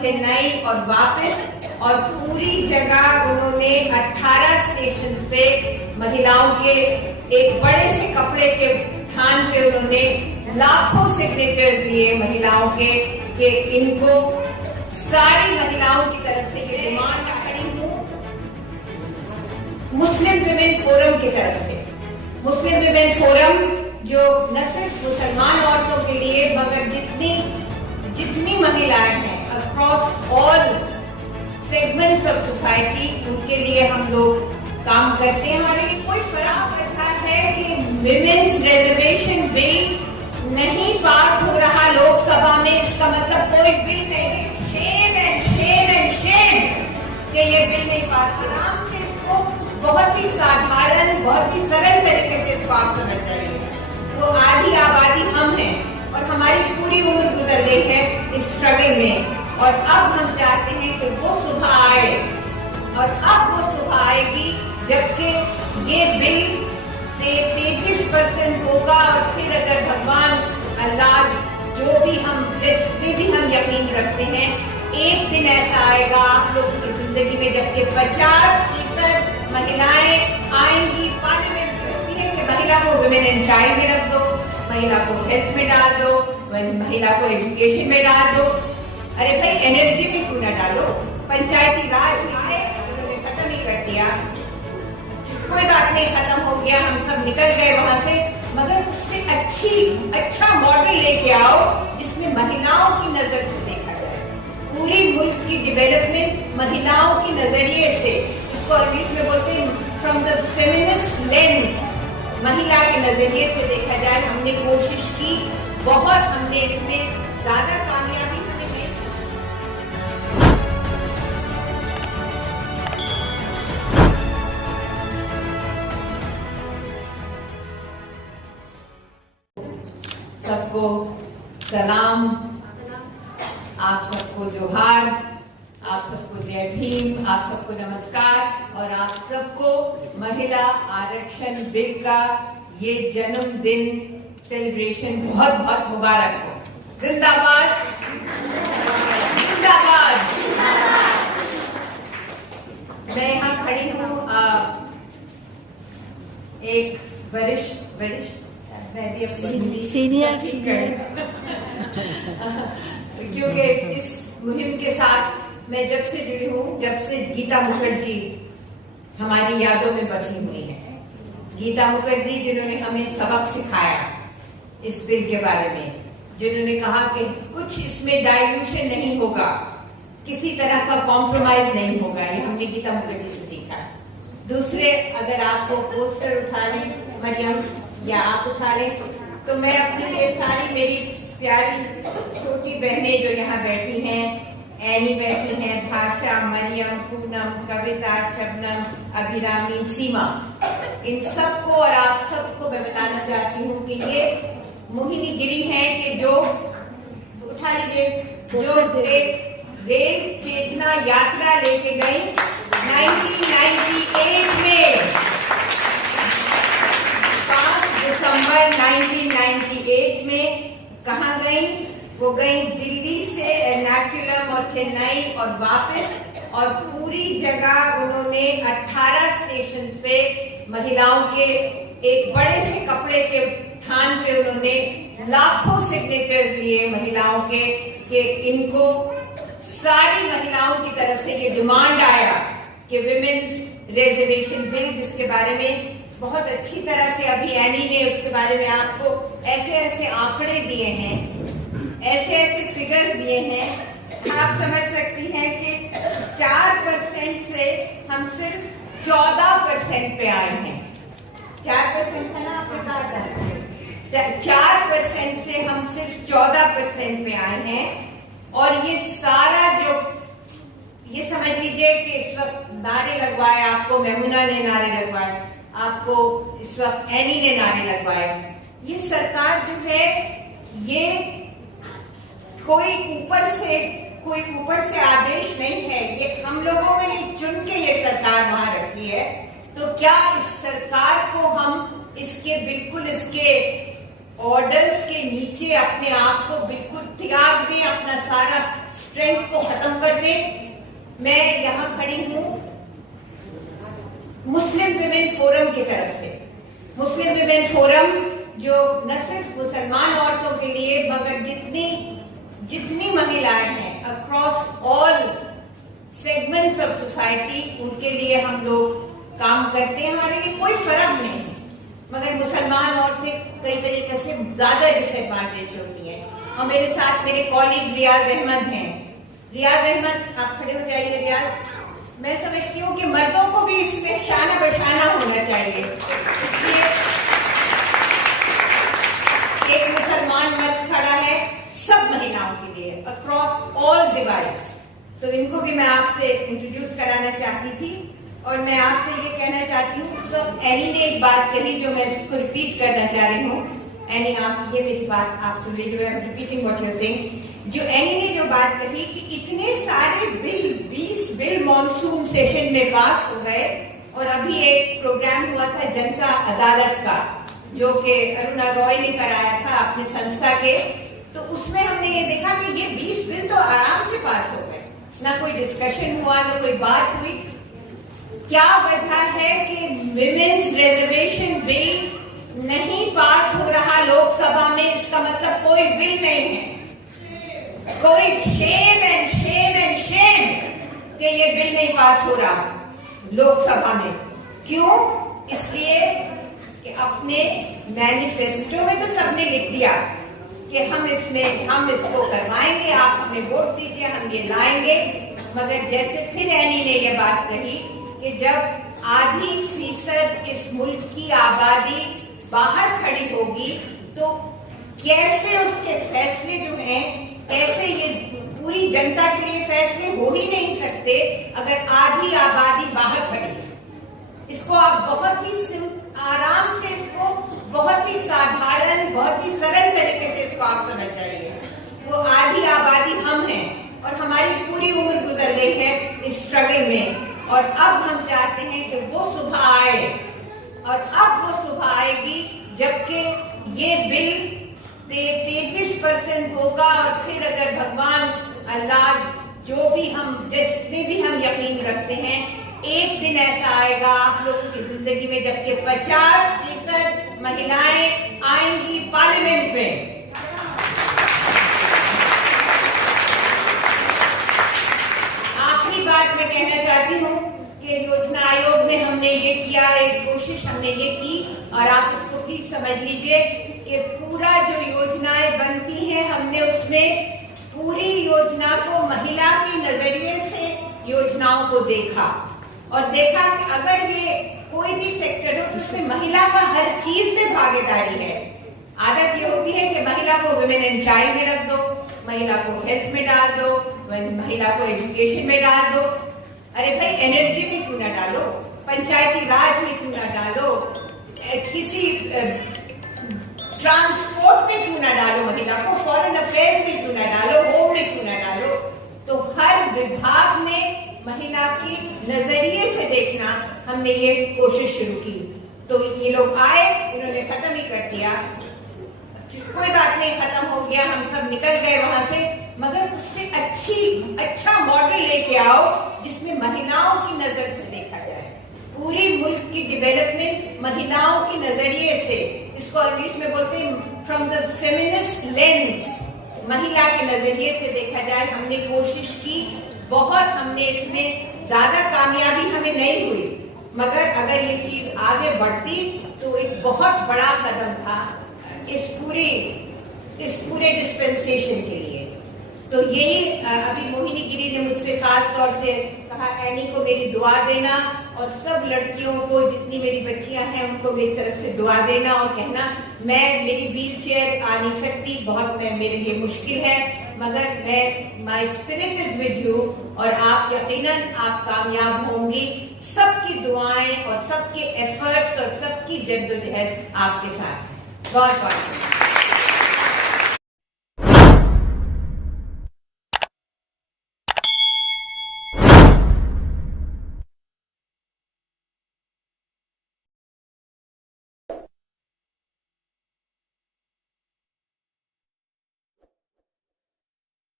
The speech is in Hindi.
चेन्नई और वापस और पूरी जगह उन्होंने 18 स्टेशन पे महिलाओं के एक बड़े से कपड़े के थान पे उन्होंने लाखों सिग्नेचर्स दिए महिलाओं के कि इनको सारी महिलाओं की तरफ से ये डिमांड खड़ी हूँ मुस्लिम विमेन फोरम की तरफ से। मुस्लिम विमेन फोरम जो न सिर्फ मुसलमान औरतों के लिए मगर जितनी महिलाएं हैं across all segments of society उनके लिए हम लोग काम करते हैं। हमारे लिए कोई फराक रखा है कि विमेन्स रिजर्वेशन बिल नहीं पास हो रहा लोकसभा में, इसका मतलब कोई बिल नहीं। Shame and shame and Shem कि ये बिल नहीं पास। आराम से इसको बहुत ही साधारण बहुत ही सरल तरीके से इसको आप समझ जाइए। वो आधी आबादी हम हैं और हमारी पूरी उम्र गुजर गई है इस स्ट्रगल में और अब हम चाहते हैं कि वो सुबह आए और अब वो सुबह आएगी जबकि ये बिल 33% होगा और फिर अगर भगवान अल्लाह जो भी हम जिसमें भी हम यकीन रखते हैं एक दिन ऐसा आएगा आप लोगों की जिंदगी में जबकि 50% महिलाएं आएंगी। पार्लियामेंट कहती है कि महिला को वुमेन इन चाइल्ड में रख दो, महिला को हेल्थ में डाल दो, महिला को एजुकेशन में डाल दो। अरे भाई एनर्जी में क्यों ना डालो। पंचायती राज आए उन्होंने खत्म ही कर दिया, कोई बात नहीं, खत्म हो गया, हम सब निकल गए वहां से, मगर उससे अच्छा मॉडल लेके आओ जिसमें महिलाओं की नजर से देखा जाए। पूरी मुल्क की डेवलपमेंट महिलाओं की नजरिए से, इसको इंग्लिश में बोलते हैं फ्रॉम द फेमिनिस्ट लेंस, महिला के नजरिए से देखा जाए। हमने कोशिश की बहुत, हमने इसमें ज्यादा कामयाबी हमें मिली। सबको सलाम, आप सबको जोहार, आप सबको जय भीम, आप सबको नमस्कार और आप सबको महिला आरक्षण बिल का ये जन्मदिन सेलिब्रेशन बहुत बहुत मुबारक हो। जिंदाबाद जिंदाबाद। मैं यहाँ खड़ी हूँ एक वरिष्ठ मैं भी अपनी सीनियर क्योंकि इस मुहिम के साथ मैं जब से जुड़ी हूँ, जब से गीता मुखर्जी हमारी यादों में बसी हुई है। गीता मुखर्जी जिन्होंने हमें सबक सिखाया इस बिल के बारे में, जिन्होंने कहा कि कुछ इसमें डाइल्यूशन नहीं होगा, किसी तरह का कॉम्प्रोमाइज नहीं होगा, ये हमने गीता मुखर्जी से सीखा। दूसरे, अगर आपको पोस्टर उठा लें मरियम या आप उठा लें तो मैं अपनी ये सारी मेरी प्यारी छोटी बहनें जो यहाँ बैठी हैं, एनी बैठी हैं, भाषा, मरियम, पूनम, कविता, शबनम, अभिरामी, सीमा, इन सबको और आप सबको मैं बताना चाहती हूँ कि ये मोहिनी गिरी हैं कि जो उठा लीजिए, जो एक रेल चेतना यात्रा लेके गई 1998 में, 5 दिसंबर 1998 में कहाँ गई? वो गई दिल्ली से एर्नाकुलम और चेन्नई और वापस और पूरी जगह उन्होंने 18 स्टेशन पे महिलाओं के एक बड़े से कपड़े के थान पे उन्होंने लाखों सिग्नेचर्स लिए महिलाओं के कि इनको सारी महिलाओं की तरफ से ये डिमांड आया कि विमेन्स रिजर्वेशन बिल, जिसके बारे में बहुत अच्छी तरह से अभी एनी ने उसके बारे में आपको ऐसे ऐसे आंकड़े दिए हैं, ऐसे ऐसे फिगर्स दिए हैं, आप समझ सकती हैं कि 4% से हम सिर्फ 14% पे आए हैं। 4% था ना आपने कहा था, 4% से हम सिर्फ 14% पे आए हैं। और ये सारा जो, ये समझ लीजिए कि इस वक्त नारे लगवाए, आपको मेमुना ने नारे लगवाए, आपको इस वक्त एनी ने नारे लगवाए। ये सरकार जो है ये कोई ऊपर से आदेश नहीं है, ये हम लोगों में नहीं चुन के ये सरकार वहां रखी है। तो क्या इस सरकार को हम इसके ऑर्डर्स के नीचे अपने आप को बिल्कुल त्याग दें, अपना सारा स्ट्रेंथ को खत्म नमस्ते। मैं यहाँ खड़ी हूँ मुस्लिम विमेन फोरम की तरफ से। मुस्लिम विमेन फोरम जो न सिर्फ मुसलमान औरतों के लिए मगर जितनी महिलाएं हैं across all segments of society, उनके लिए हम लोग काम करते हैं। हमारे लिए कोई फर्क नहीं, मगर मुसलमान औरतें कई तरीके से ज्यादा डिसएडवांटेज होती हैं। और मेरे साथ मेरे कॉलीग रियाज अहमद हैं। रियाज अहमद, आप खड़े हो जाइए। रियाज, मैं समझती हूँ कि मर्दों को भी इसमें शाना बशाना होना चाहिए। इसलिए एक मुसलमान मर्द खड़ा है सब महिलाओं के लिए अक्रॉस ऑल डिवाइड्स, तो इनको भी मैं आपसे इंट्रोड्यूस कराना चाहती थी। और मैं आपसे ये कहना चाहती हूँ, तो एनी ने एक बात कही जो मैं उसको रिपीट करना चाह रही हूँ। एनी, आप ये मेरी बात आप सुन लीजिए, repeating what you are saying. जो एनी ने जो बात कही कि इतने सारे बिल, 20 बिल मॉनसून सेशन में पास हो गए, और अभी एक प्रोग्राम हुआ था जनता अदालत का जो कि अरुणा रॉय ने कराया था अपनी संस्था के, तो उसमें हमने ये देखा कि ये 20 बिल तो आराम से पास हो गए, ना कोई डिस्कशन हुआ, ना कोई बात हुई। क्या वजह है कि विमेन्स रिजर्वेशन बिल नहीं पास हो रहा लोकसभा में? इसका मतलब कोई बिल नहीं है। कोई shame and shame and Shem कि ये बिल नहीं पास हो रहा लोकसभा में। क्यों? इसलिए कि अपने मैनिफेस्टो में तो सबने लिख दिया कि हम इसको करवाएंगे, आप हमें वोट दीजिए, हम ये लाएंगे। मगर जैसे फिर एनी ने ये बात कही कि जब आधी फीसद इस मुल्क की आबादी बाहर खड़ी होगी तो कैसे उसके फैसले जो हैं, कैसे ये पूरी जनता के लिए फैसले हो ही नहीं सकते अगर आधी आबादी बाहर खड़ी है। इसको आप बहुत ही आराम से, इसको बहुत ही साधारण, बहुत ही सरल तरीके से इसको आप समझ जाइए। वो आधी आबादी हम हैं और हमारी पूरी उम्र गुजर गई है इस स्ट्रगल में, और अब हम चाहते हैं कि वो सुबह आए। और अब वो सुबह आएगी जबकि ये बिल 33% होगा। और फिर अगर भगवान अल्लाह जो भी हम, जिसमें भी हम यकीन रखते हैं, एक दिन ऐसा आएगा आप लोगों की जिंदगी में जबकि 50% महिलाएं आएंगी पार्लियामेंट में। आखिरी बात मैं कहना चाहती हूँ कि योजना आयोग में हमने ये किया, एक कोशिश हमने ये की, और आप इसको भी समझ लीजिए कि पूरा जो योजनाएं बनती हैं हमने उसमें पूरी योजना को महिला के नजरिए से योजनाओं को देखा, और देखा कि अगर ये कोई भी सेक्टर हो जिसमें महिला का हर चीज में भागीदारी है। आदत ये होती है कि महिला को विमेन इन चाइल्ड में रख दो, महिला को हेल्थ में डाल दो, महिला को एजुकेशन में डाल दो। अरे भाई, एनर्जी में क्यों ना डालो, पंचायती राज में क्यों ना डालो, किसी ट्रांसपोर्ट में क्यों ना डालो महिला को, फॉरेन अफेयर्स में क्यों ना डालो, होम में क्यों ना डालो। तो हर विभाग में महिला की नजरिए से देखना हमने ये कोशिश शुरू की। तो ये लोग आए, इन्होंने खत्म ही कर दिया। कोई बात नहीं, खत्म हो गया, हम सब निकल गए वहां से, मगर उससे अच्छा मॉडल लेके आओ जिसमें महिलाओं की नजर से देखा जाए। पूरी मुल्क की डेवलपमेंट महिलाओं की नजरिए से, इसको इंग्लिश में बोलते हैं फ्रॉम द फेमिनिस्ट लेंस, महिला के नजरिए से देखा जाए। हमने कोशिश की बहुत, हमने इसमें ज्यादा कामयाबी हमें नहीं हुई, मगर अगर ये चीज आगे बढ़ती तो एक बहुत बड़ा कदम था इस पूरे डिस्पेंसेशन के लिए। तो यही अभी मोहिनी गिरी ने मुझसे खास तौर से कहा, एनी को मेरी दुआ देना, और सब लड़कियों को, जितनी मेरी बच्चियां हैं उनको मेरी तरफ से दुआ देना, और कहना मेरी व्हील चेयर आ नहीं सकती, बहुत मेरे लिए मुश्किल है, मगर my spirit is with you, और आप यकीनन आप कामयाब होंगी। सबकी दुआएं और सबके एफर्ट्स और सबकी जद्दोजहद आपके साथ। बहुत बहुत